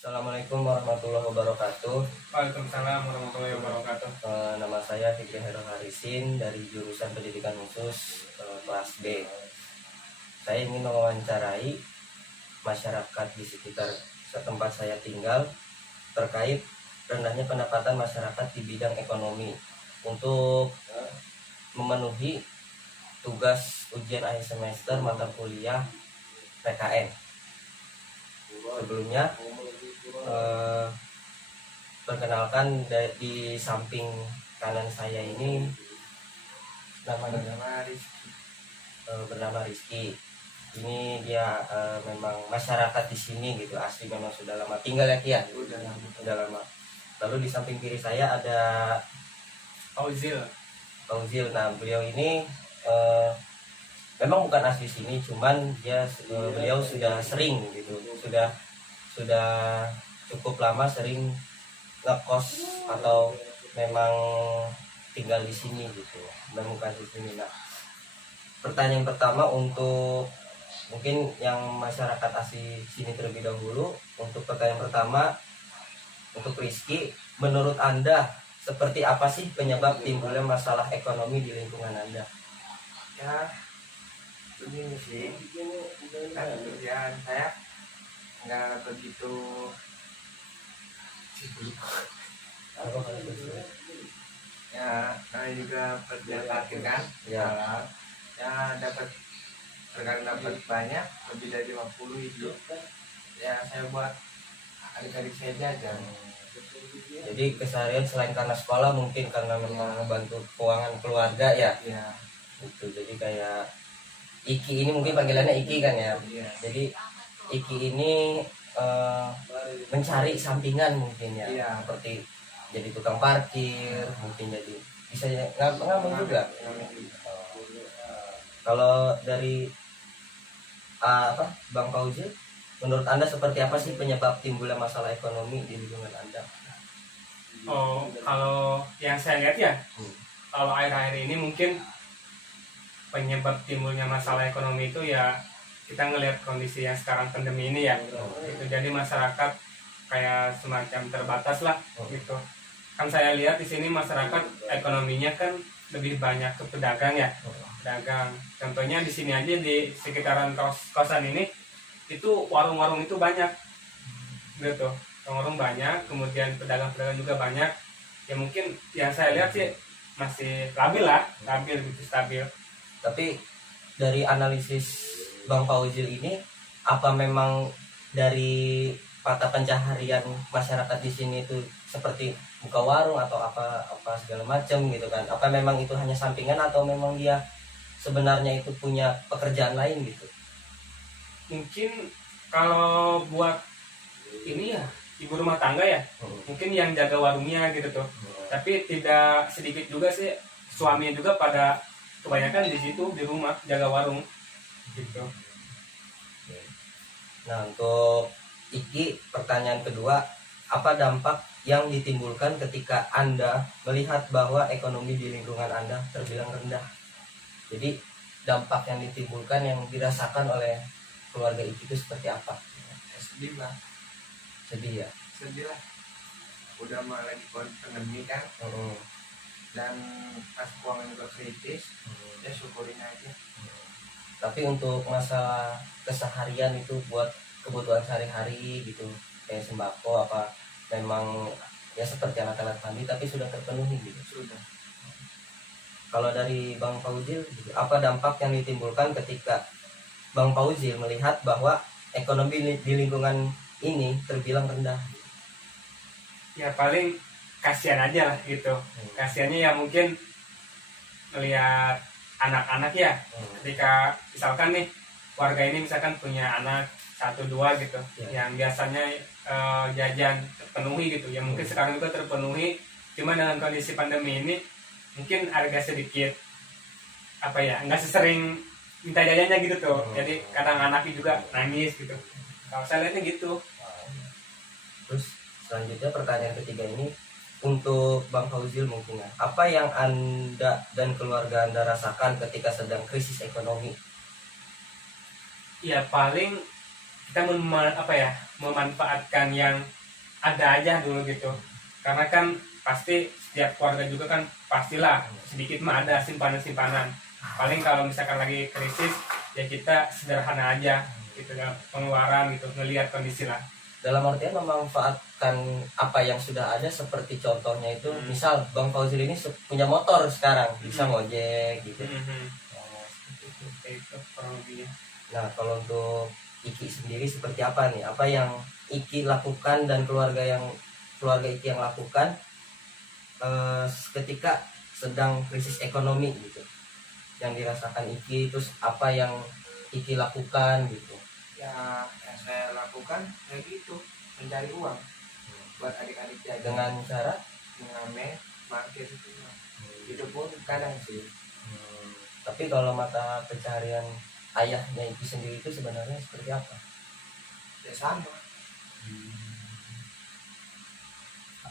Assalamualaikum warahmatullahi wabarakatuh. Waalaikumsalam warahmatullahi wabarakatuh. Nama saya Fikri Hairul Harisin dari jurusan Pendidikan Khusus kelas B. Saya ingin mewawancarai masyarakat di sekitar tempat saya tinggal terkait rendahnya pendapatan masyarakat di bidang ekonomi untuk memenuhi tugas ujian akhir semester mata kuliah PKN. Sebelumnya perkenalkan di samping kanan saya ini bernama Rizky. Ini dia memang masyarakat di sini gitu, asli memang sudah lama tinggal ya Kia. Udah lama. Lalu di samping kiri saya ada Fauzil. Nah beliau ini memang bukan asli sini, cuman beliau sudah sering gitu, sudah cukup lama sering ngekos atau memang tinggal di sini gitu, menemukan di sini. Nah, pertanyaan pertama untuk mungkin yang masyarakat asli sini terlebih dahulu. Untuk pertanyaan pertama untuk Rizky, menurut Anda seperti apa sih penyebab timbulnya masalah ekonomi di lingkungan Anda? Ya begini sih, kan kerjaan saya nggak begitu sibuk. Ya saya juga kerja parkir kan, Ya. ya dapat, terkadang dapat banyak, lebih dari 50 itu ya saya buat adik-adik saya jajan. Jadi keseharian selain karena sekolah mungkin karena memang membantu keuangan keluarga ya. Ya Itu jadi kayak Iki ini mungkin panggilannya Iki kan ya. iya. Jadi Iki ini mencari sampingan mungkin ya. Iya. Seperti jadi tukang parkir, mungkin jadi bisa ngamen juga. Kalau dari Bang Fauzi, menurut Anda seperti apa sih penyebab timbulnya masalah ekonomi di lingkungan Anda? Oh, kalau yang saya lihat ya, kalau akhir-akhir ini mungkin penyebab timbulnya masalah ekonomi itu ya kita ngelihat kondisi yang sekarang pandemi ini ya. Itu jadi masyarakat kayak semacam terbatas lah gitu. Kan saya lihat di sini masyarakat ekonominya kan lebih banyak ke pedagang ya. Pedagang. Contohnya di sini aja di sekitaran kosan ini itu warung-warung itu banyak. Gitu. Warung banyak, kemudian pedagang-pedagang juga banyak. Ya mungkin yang saya lihat sih masih stabil gitu, stabil. Tapi dari analisis Bang Fauzil ini, apa memang dari mata pencaharian masyarakat di sini itu seperti buka warung atau apa segala macam gitu kan? Apa memang itu hanya sampingan atau memang dia sebenarnya itu punya pekerjaan lain gitu? Mungkin kalau buat ini ya ibu rumah tangga ya, mungkin yang jaga warungnya gitu tuh. Tapi tidak sedikit juga sih suaminya juga pada kebanyakan di situ di rumah jaga warung gitu. Nah untuk Iki, pertanyaan kedua, apa dampak yang ditimbulkan ketika Anda melihat bahwa ekonomi di lingkungan Anda terbilang rendah? Jadi dampak yang ditimbulkan yang dirasakan oleh keluarga Iki itu seperti apa? Sedih lah, Sedih ya? sedih lah. Udah mah lagi pandemi kan, dan pas keuangan juga kritis, ya syukurin aja. Tapi untuk masalah keseharian itu buat kebutuhan sehari-hari gitu, kayak sembako apa memang ya seperti alat-alat mandi tapi sudah terpenuhi gitu. Sudah. Kalau dari Bang Fauzil gitu, apa dampak yang ditimbulkan ketika Bang Fauzil melihat bahwa ekonomi di lingkungan ini terbilang rendah? Ya paling kasihan aja lah gitu. Kasihannya ya mungkin melihat anak-anak ya, ketika misalkan nih warga ini misalkan punya anak 1-2 gitu, yang biasanya jajan terpenuhi gitu, ya mungkin sekarang juga terpenuhi, cuma dengan kondisi pandemi ini mungkin harga sedikit apa ya, nggak sesering minta jajannya gitu tuh, jadi kadang anaknya juga nangis gitu. Kalau saya lihatnya gitu. Terus selanjutnya pertanyaan ketiga ini untuk Bang Fauzil mungkin ya, apa yang Anda dan keluarga Anda rasakan ketika sedang krisis ekonomi? Ya paling kita memanfaatkan yang ada aja dulu gitu, karena kan pasti setiap keluarga juga kan pastilah sedikit mah ada simpanan-simpanan. Paling kalau misalkan lagi krisis ya kita sederhana aja gitu dalam pengeluaran gitu, ngelihat kondisi lah. Dalam artian memanfaatkan apa yang sudah ada, seperti contohnya itu misal Bang Fauzil ini punya motor sekarang, bisa ngojek gitu. Oh, seperti itu. Itu kurang lebihnya. Nah, kalau untuk Iki sendiri seperti apa nih? Apa yang Iki lakukan dan keluarga Iki yang lakukan ketika sedang krisis ekonomi gitu? Yang dirasakan Iki, terus apa yang Iki lakukan gitu? Ya yang saya lakukan kayak gitu, mencari uang buat adik-adik jajan Dengan cara mengamen parkir itu pun kadang sih. Tapi kalau mata pencaharian ayahnya Iki sendiri itu sebenarnya seperti apa? Ya sama.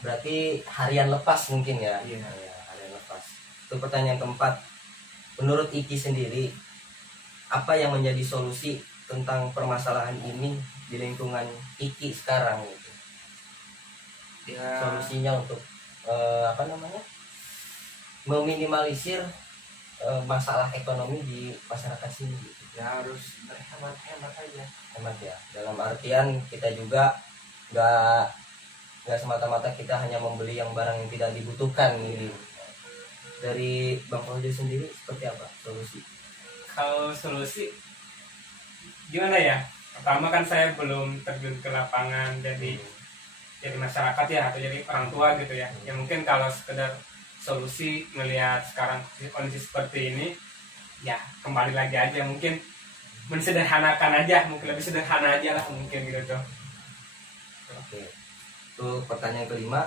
Berarti harian lepas mungkin ya? Iya. Ya, harian lepas. Itu pertanyaan keempat. Menurut Iki sendiri, apa yang menjadi solusi tentang permasalahan ini di lingkungan Iki sekarang gitu? Ya Solusinya untuk meminimalisir masalah ekonomi di masyarakat sini gitu. ya harus berhemat-hemat aja. Hemat ya, dalam artian kita juga nggak semata-mata kita hanya membeli yang barang yang tidak dibutuhkan gitu. Dari Bang Fauzil sendiri seperti apa solusi? Kalau solusi gimana ya? Pertama kan saya belum terjun ke lapangan jadi masyarakat ya, atau jadi orang tua gitu ya. Ya mungkin kalau sekedar solusi melihat sekarang kondisi seperti ini, ya kembali lagi aja mungkin mensederhanakan aja, mungkin lebih sederhana aja lah mungkin gitu tuh. Oke. Untuk pertanyaan kelima,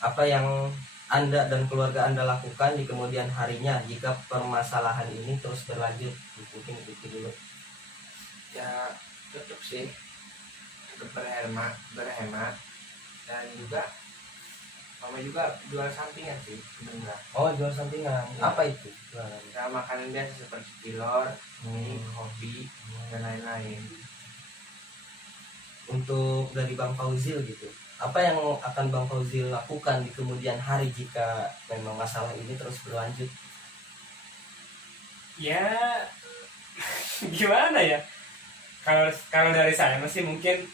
apa yang Anda dan keluarga Anda lakukan di kemudian harinya jika permasalahan ini terus berlanjut? Mungkin itu dulu. Ya tetap sih, tetap berhemat dan juga mama juga jual sampingan sih sebenarnya. Oh, jual sampingan. Ya. Apa itu jualan? Ya makanan biasa seperti telur, mie, kopi dan lain-lain. Untuk dari Bang Fauzil gitu, apa yang akan Bang Fauzil lakukan di kemudian hari jika memang masalah ini terus berlanjut? Ya gimana ya? Kalau dari saya masih mungkin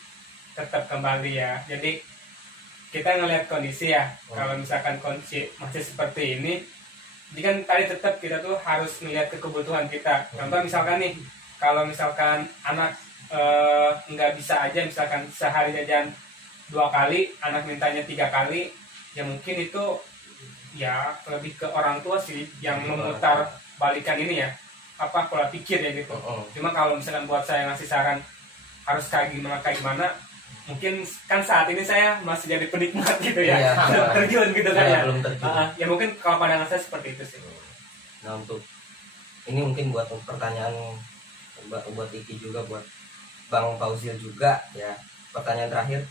tetap kembali ya. Jadi kita ngelihat kondisi ya. Kalau misalkan kondisi masih seperti ini, jadi kan tadi tetap kita tuh harus melihat kebutuhan kita. Contoh misalkan nih, kalau misalkan anak nggak bisa aja misalkan sehari jajan 2 kali, anak mintanya 3 kali, ya mungkin itu ya lebih ke orang tua sih yang memutar balikan ini ya, apa pola pikir ya gitu. Cuma kalau misalkan buat saya ngasih saran harus kayak gimana, mungkin kan saat ini saya masih jadi penikmat gitu ya, Iya. belum terjun gitu kan ya. Belum terjun. Ya mungkin kalau pandangan saya seperti itu sih. Nah, untuk ini mungkin buat pertanyaan buat Iki juga, buat Bang Fauzil juga ya. Pertanyaan terakhir,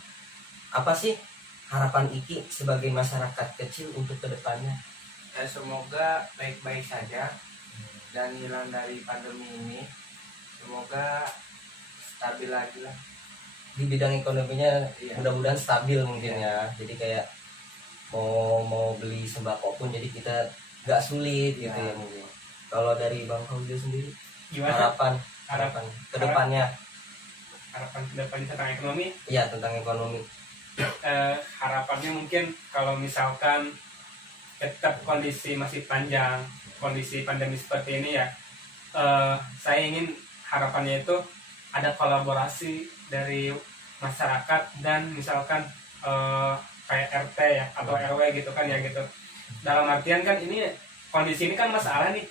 apa sih harapan Iki sebagai masyarakat kecil untuk kedepannya? Ya semoga baik-baik saja dan hilang dari pandemi ini. Semoga stabil lagi lah. Di bidang ekonominya Iya. mudah-mudahan stabil mungkin ya. Jadi kayak mau beli sembako pun jadi kita nggak sulit gitu Iya. ya mungkin. Kalau dari Bang Fauzil sendiri, Gimana harapan kedepannya? harapan kedepannya tentang ekonomi? Iya, tentang ekonomi. Harapannya mungkin kalau misalkan tetap kondisi masih panjang, kondisi pandemi seperti ini ya, saya ingin harapannya itu ada kolaborasi dari masyarakat dan misalkan kayak RT ya atau RW gitu kan ya gitu. Dalam artian kan ini kondisi ini kan masalah nih,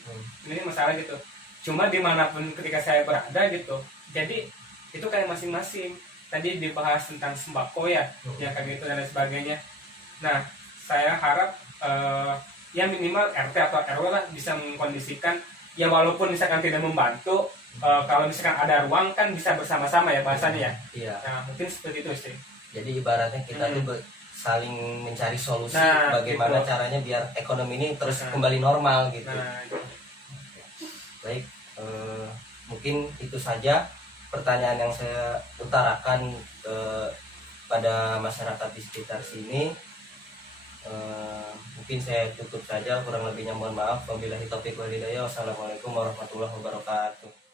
ini masalah gitu. Cuma dimanapun ketika saya berada gitu, jadi itu kayak masing-masing. Tadi dibahas tentang sembako ya, ya kayak gitu dan lain sebagainya. Nah, saya harap ya minimal RT atau RW lah bisa mengkondisikan ya, walaupun misalkan tidak membantu, kalau misalkan ada ruang kan bisa bersama-sama ya bahasanya ya. Iya. Nah, mungkin seperti itu sih. Jadi ibaratnya kita tuh saling mencari solusi Nah, bagaimana gitu. caranya biar ekonomi ini terus Nah. kembali normal gitu. Nah, Baik, mungkin itu saja pertanyaan yang saya utarakan pada masyarakat di sekitar sini. Mungkin saya tutup saja, kurang lebihnya mohon maaf. Wabillahi taufiq wal hidayah. Wassalamualaikum warahmatullahi wabarakatuh.